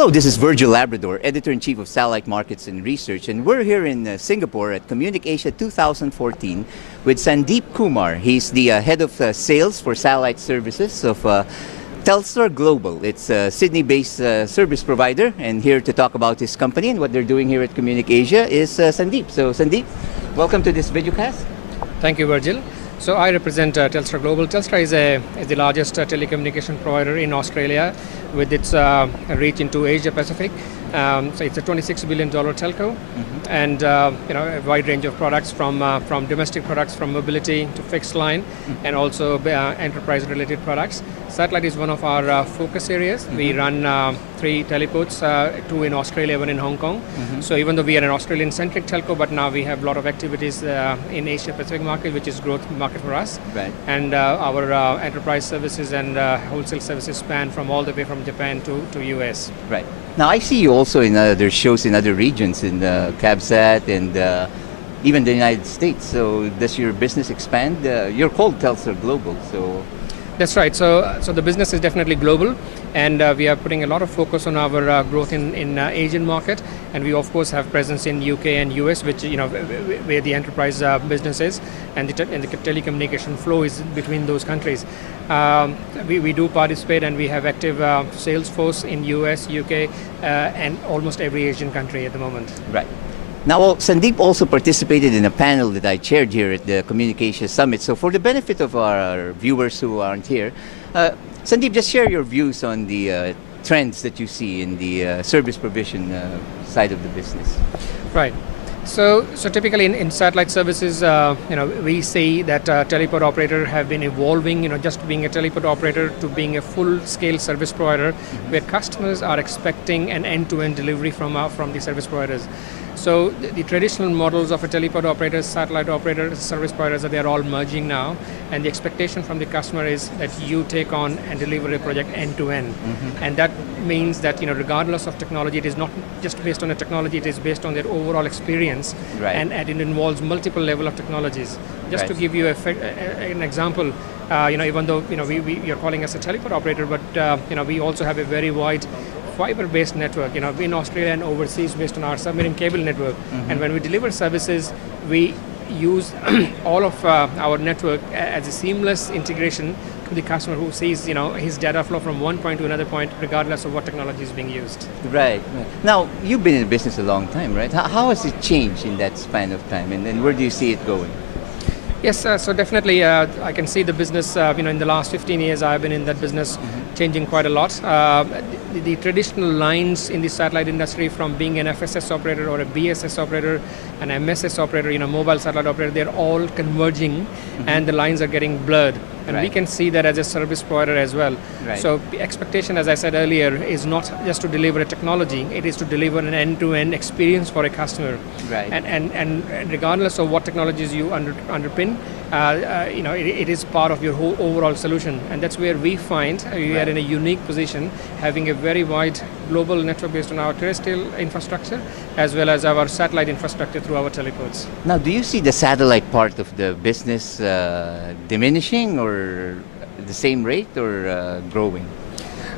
Hello, this is Virgil Labrador, Editor-in-Chief of Satellite Markets and Research, and we're here in Singapore at CommunicAsia 2014 with Sandeep Kumar. He's the Head of Sales for Satellite Services of Telstra Global. It's a Sydney-based service provider, and here to talk about his company and what they're doing here at CommunicAsia is Sandeep. So Sandeep, welcome to this videocast. Thank you, Virgil. So I represent Telstra Global. Telstra is the largest telecommunication provider in Australia with its reach into Asia Pacific. So it's a $26 billion telco, and a wide range of products from domestic products, from mobility to fixed line, and also enterprise-related products. Satellite is one of our focus areas. We run 3 teleports, 2 in Australia, 1 in Hong Kong. So even though we are an Australian-centric telco, but now we have a lot of activities in Asia Pacific market, which is growth market for us. Right. And our enterprise services and wholesale services span from all the way from Japan to US. Right. Now I see you also in other shows in other regions, in CabSat and even the United States. So does your business expand? You're called Telstra Global, so... That's right. So the business is definitely global, and we are putting a lot of focus on our growth in Asian market, and we of course have presence in UK and US, which where the enterprise business is, and the telecommunication flow is between those countries. We do participate, and we have active sales force in US, UK, and almost every Asian country at the moment. Right. Now, Sandeep also participated in a panel that I chaired here at the CommunicAsia Summit. So for the benefit of our viewers who aren't here, Sandeep, just share your views on the trends that you see in the service provision side of the business. Right. So typically in satellite services, we see that teleport operator have been evolving, just being a teleport operator to being a full-scale service provider, where customers are expecting an end-to-end delivery from the service providers. So the traditional models of a teleport operator, satellite operator, service providers, they are all merging now, and the expectation from the customer is that you take on and deliver a project end-to-end. And that means that regardless of technology, it is not just based on a technology, it is based on their overall experience. Right. And it involves multiple level of technologies. Just to give you an example, even though you're calling us a teleport operator, but we also have a very wide fiber-based network, in Australia and overseas based on our submarine cable network. And when we deliver services, we use all of our network as a seamless integration to the customer who sees, his data flow from one point to another point, regardless of what technology is being used. Right. Now, you've been in the business a long time, right? How has it changed in that span of time, and where do you see it going? Yes, so definitely I can see the business, in the last 15 years I've been in that business, changing quite a lot. The traditional lines in the satellite industry, from being an FSS operator or a BSS operator, an MSS operator, mobile satellite operator, they're all converging and the lines are getting blurred. And we can see that as a service provider as well. Right. So the expectation, as I said earlier, is not just to deliver a technology, it is to deliver an end-to-end experience for a customer. Right. And regardless of what technologies you underpin, it is part of your whole overall solution. And that's where we find we are in a unique position, having a very wide global network based on our terrestrial infrastructure, as well as our satellite infrastructure through our teleports. Now, do you see the satellite part of the business diminishing, or the same rate, or growing?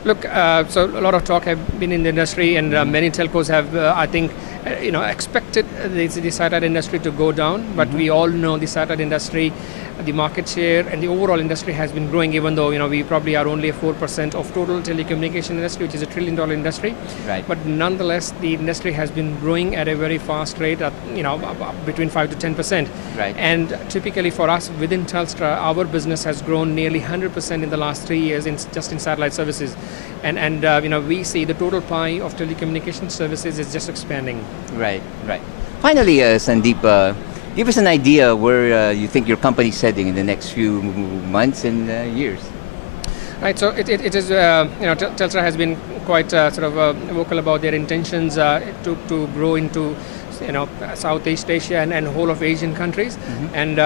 Look, so a lot of talk have been in the industry, and many telcos have, I think, expected the satellite industry to go down, but we all know the satellite industry, the market share and the overall industry has been growing, even though we probably are only 4% of total telecommunication industry, which is a $1 trillion industry. Right. But nonetheless, the industry has been growing at a very fast rate, at between 5 to 10%. Right. And typically for us within Telstra, our business has grown nearly 100% in the last 3 years just in satellite services, and we see the total pie of telecommunication services is just expanding. Right. Finally, Sandeep, give us an idea where you think your company's heading in the next few months and years. Right, so it is, Telstra has been quite vocal about their intentions to grow into Southeast Asia and whole of Asian countries. And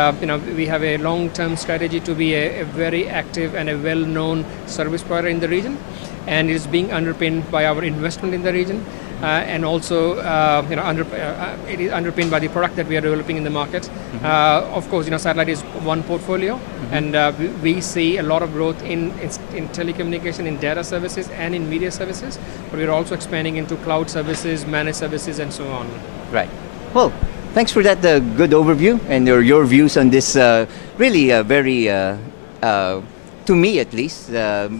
we have a long-term strategy to be a very active and a well-known service provider in the region. and it is being underpinned by our investment in the region. And also, it is underpinned by the product that we are developing in the market. Of course, satellite is one portfolio, and we see a lot of growth in telecommunication, in data services, and in media services. But we are also expanding into cloud services, managed services, and so on. Right. Well, thanks for that good overview and your views on this really very, to me at least,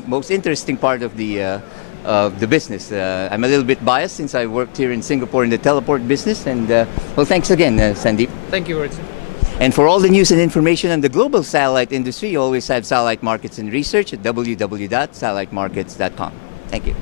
most interesting part of the business. I'm a little bit biased since I worked here in Singapore in the teleport business. And well, thanks again, Sandeep. Thank you, Virgil. And for all the news and information on the global satellite industry, you always have Satellite Markets and Research at www.satellitemarkets.com. Thank you.